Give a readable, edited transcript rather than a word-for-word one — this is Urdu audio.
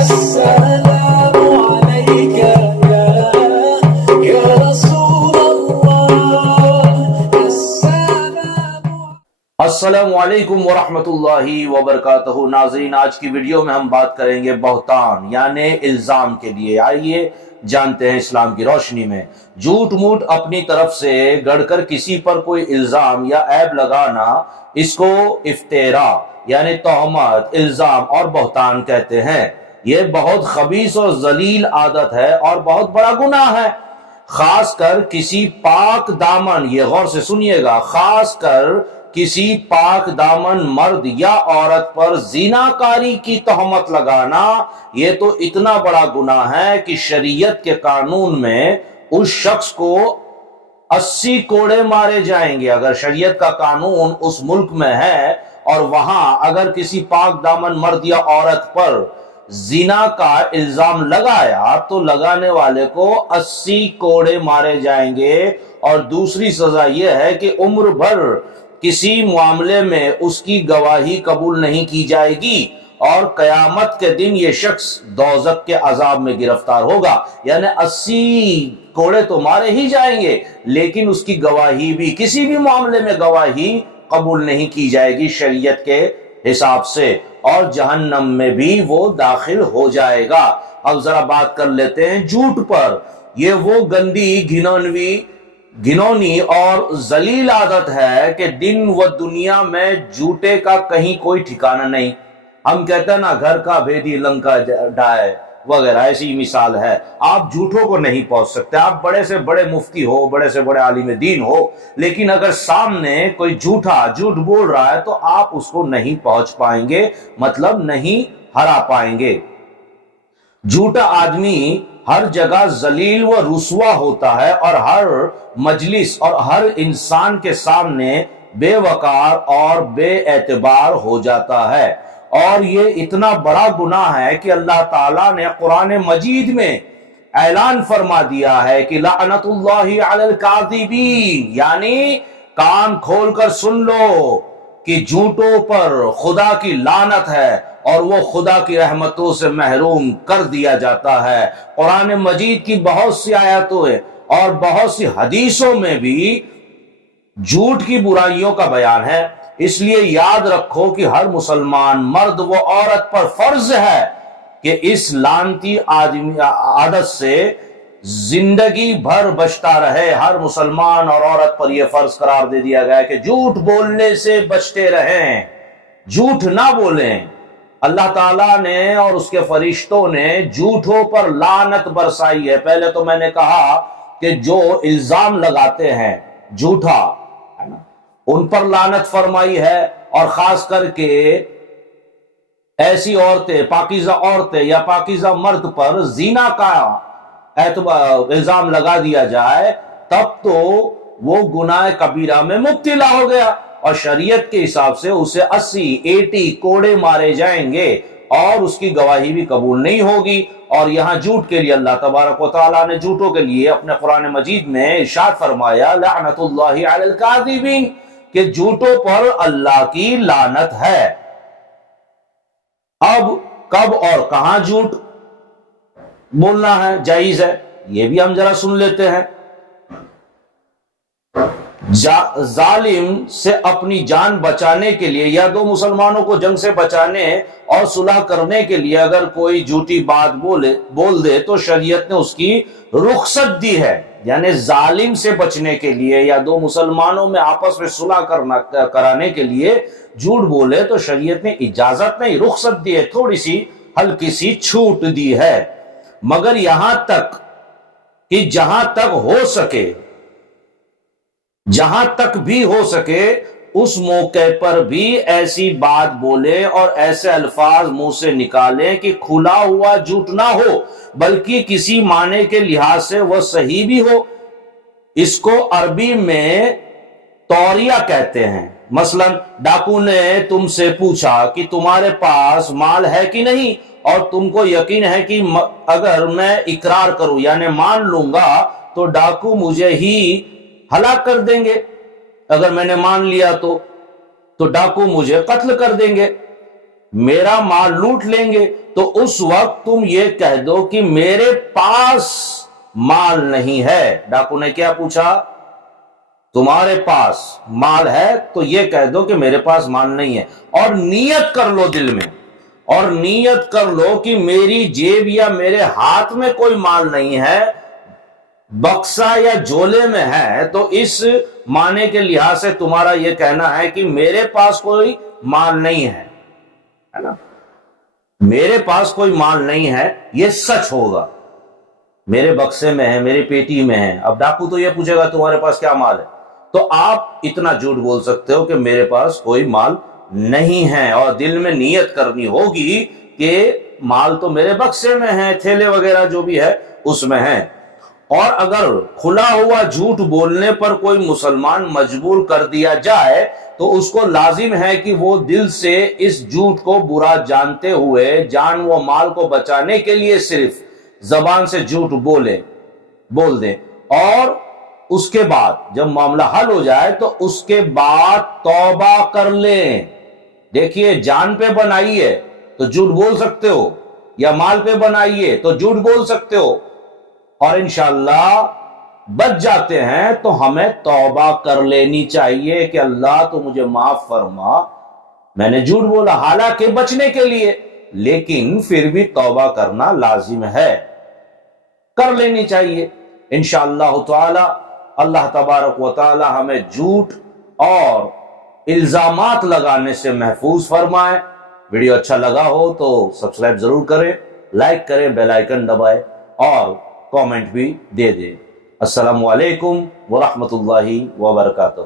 السلام عليك يا رسول الله السلام السلام علیکم ورحمۃ اللہ وبرکاتہ۔ ناظرین، آج کی ویڈیو میں ہم بات کریں گے بہتان یعنی الزام کے لیے۔ آئیے جانتے ہیں اسلام کی روشنی میں جھوٹ موٹ اپنی طرف سے گڑھ کر کسی پر کوئی الزام یا عیب لگانا، اس کو افتراء یعنی تہمت، الزام اور بہتان کہتے ہیں۔ یہ بہت خبیث اور ذلیل عادت ہے اور بہت بڑا گناہ ہے۔ خاص کر کسی پاک دامن، یہ غور سے سنیے گا، خاص کر کسی پاک دامن مرد یا عورت پر زیناکاری کی تہمت لگانا، یہ تو اتنا بڑا گناہ ہے کہ شریعت کے قانون میں اس شخص کو 80 کوڑے مارے جائیں گے۔ اگر شریعت کا قانون اس ملک میں ہے اور وہاں اگر کسی پاک دامن مرد یا عورت پر زنا کا الزام لگایا تو لگانے والے کو 80 کوڑے مارے جائیں گے، اور دوسری سزا یہ ہے کہ عمر بھر کسی معاملے میں اس کی گواہی قبول نہیں کی جائے گی، اور قیامت کے دن یہ شخص دوزخ کے عذاب میں گرفتار ہوگا۔ یعنی 80 کوڑے تو مارے ہی جائیں گے، لیکن اس کی گواہی بھی، کسی بھی معاملے میں گواہی قبول نہیں کی جائے گی شریعت کے حساب سے، اور جہنم میں بھی وہ داخل ہو جائے گا۔ اب ذرا بات کر لیتے ہیں جھوٹ پر۔ یہ وہ گندی، گھنونی اور ذلیل عادت ہے کہ دن و دنیا میں جھوٹے کا کہیں کوئی ٹھکانہ نہیں۔ ہم کہتے ہیں نا، گھر کا بھیدی لنکا ڈائے وغیرہ، ایسی مثال ہے۔ آپ جھوٹوں کو نہیں پہنچ سکتے، آپ بڑے سے بڑے مفتی ہو، بڑے سے بڑے عالم دین ہو، لیکن اگر سامنے کوئی جھوٹ بول رہا ہے تو آپ اس کو نہیں پہنچ پائیں گے، مطلب نہیں ہرا پائیں گے۔ جھوٹا آدمی ہر جگہ ذلیل و رسوا ہوتا ہے اور ہر مجلس اور ہر انسان کے سامنے بے وقار اور بے اعتبار ہو جاتا ہے۔ اور یہ اتنا بڑا گناہ ہے کہ اللہ تعالیٰ نے قرآن مجید میں اعلان فرما دیا ہے کہ لعنت اللہ علی الکاذبین، یعنی کان کھول کر سن لو کہ جھوٹوں پر خدا کی لعنت ہے اور وہ خدا کی رحمتوں سے محروم کر دیا جاتا ہے۔ قرآن مجید کی بہت سی آیاتوں اور بہت سی حدیثوں میں بھی جھوٹ کی برائیوں کا بیان ہے۔ اس لیے یاد رکھو کہ ہر مسلمان مرد و عورت پر فرض ہے کہ اس لعنتی عادت سے زندگی بھر بچتا رہے۔ ہر مسلمان اور عورت پر یہ فرض قرار دے دیا گیا ہے کہ جھوٹ بولنے سے بچتے رہیں، جھوٹ نہ بولیں۔ اللہ تعالیٰ نے اور اس کے فرشتوں نے جھوٹوں پر لعنت برسائی ہے۔ پہلے تو میں نے کہا کہ جو الزام لگاتے ہیں جھوٹا، ان پر لعنت فرمائی ہے، اور خاص کر کے ایسی عورتیں، پاکیزہ عورتیں یا پاکیزہ مرد پر زنا کا الزام لگا دیا جائے تب تو وہ گناہ کبیرہ میں مبتلا ہو گیا، اور شریعت کے حساب سے اسے 80 کوڑے مارے جائیں گے اور اس کی گواہی بھی قبول نہیں ہوگی۔ اور یہاں جھوٹ کے لیے اللہ تبارک و تعالیٰ نے جھوٹوں کے لیے اپنے قرآن مجید میں ارشاد فرمایا لعنت اللہ علی الکاذبین، کہ جھوٹوں پر اللہ کی لعنت ہے۔ اب کب اور کہاں جھوٹ بولنا ہے جائز ہے، یہ بھی ہم ذرا سن لیتے ہیں۔ ظالم سے اپنی جان بچانے کے لیے یا دو مسلمانوں کو جنگ سے بچانے اور صلح کرنے کے لیے اگر کوئی جھوٹی بات بول دے تو شریعت نے اس کی رخصت دی ہے۔ یعنی ظالم سے بچنے کے لیے یا دو مسلمانوں میں آپس میں صلح کرانے کے لیے جھوٹ بولے تو شریعت نے اجازت نہیں، رخصت دی ہے، تھوڑی سی ہلکی سی چھوٹ دی ہے، مگر یہاں تک کہ جہاں تک بھی ہو سکے اس موقع پر بھی ایسی بات بولے اور ایسے الفاظ منہ سے نکالے کہ کھلا ہوا جھوٹ نہ ہو بلکہ کسی معنی کے لحاظ سے وہ صحیح بھی ہو۔ اس کو عربی میں توریہ کہتے ہیں۔ مثلا ڈاکو نے تم سے پوچھا کہ تمہارے پاس مال ہے کہ نہیں، اور تم کو یقین ہے کہ اگر میں اقرار کروں یعنی مان لوں گا تو ڈاکو مجھے ہی ہلاک کر دیں گے، اگر میں نے مان لیا تو ڈاکو مجھے قتل کر دیں گے۔ میرا مال لوٹ لیں گے تو اس وقت تم یہ کہہ دو کہ میرے پاس مال نہیں ہے۔ ڈاکو نے کیا پوچھا؟ تمہارے پاس مال ہے تو یہ کہہ دو کہ میرے پاس مال نہیں ہے، اور نیت کر لو دل میں، اور نیت کر لو کہ میری جیب یا میرے ہاتھ میں کوئی مال نہیں ہے، بکسا یا جھولے میں ہے، تو اس معنی کے لحاظ سے تمہارا یہ کہنا ہے کہ میرے پاس کوئی مال نہیں ہے نا، میرے پاس کوئی مال نہیں ہے، یہ سچ ہوگا، میرے بکسے میں ہے، میری پیٹی میں ہے۔ اب ڈاکو تو یہ پوچھے گا تمہارے پاس کیا مال ہے، تو آپ اتنا جھوٹ بول سکتے ہو کہ میرے پاس کوئی مال نہیں ہے، اور دل میں نیت کرنی ہوگی کہ مال تو میرے بکسے میں ہے، تھیلے وغیرہ جو بھی ہے اس میں ہے۔ اور اگر کھلا ہوا جھوٹ بولنے پر کوئی مسلمان مجبور کر دیا جائے تو اس کو لازم ہے کہ وہ دل سے اس جھوٹ کو برا جانتے ہوئے جان و مال کو بچانے کے لیے صرف زبان سے جھوٹ بول دے، اور اس کے بعد جب معاملہ حل ہو جائے تو اس کے بعد توبہ کر لیں۔ دیکھیے، جان پہ بنائیے تو جھوٹ بول سکتے ہو، یا مال پہ بنائیے تو جھوٹ بول سکتے ہو، اور انشاءاللہ بچ جاتے ہیں تو ہمیں توبہ کر لینی چاہیے کہ اللہ تو مجھے معاف فرما، میں نے جھوٹ بولا حالانکہ بچنے کے لیے، لیکن پھر بھی توبہ کرنا لازم ہے، کر لینی چاہیے انشاءاللہ تعالی۔ اللہ تبارک و تعالی ہمیں جھوٹ اور الزامات لگانے سے محفوظ فرمائے۔ ویڈیو اچھا لگا ہو تو سبسکرائب ضرور کریں، لائک کریں، بیل آئیکن دبائیں، اور کامنٹ بھی دے دیں۔ السلام علیکم ورحمۃ اللہ وبرکاتہ۔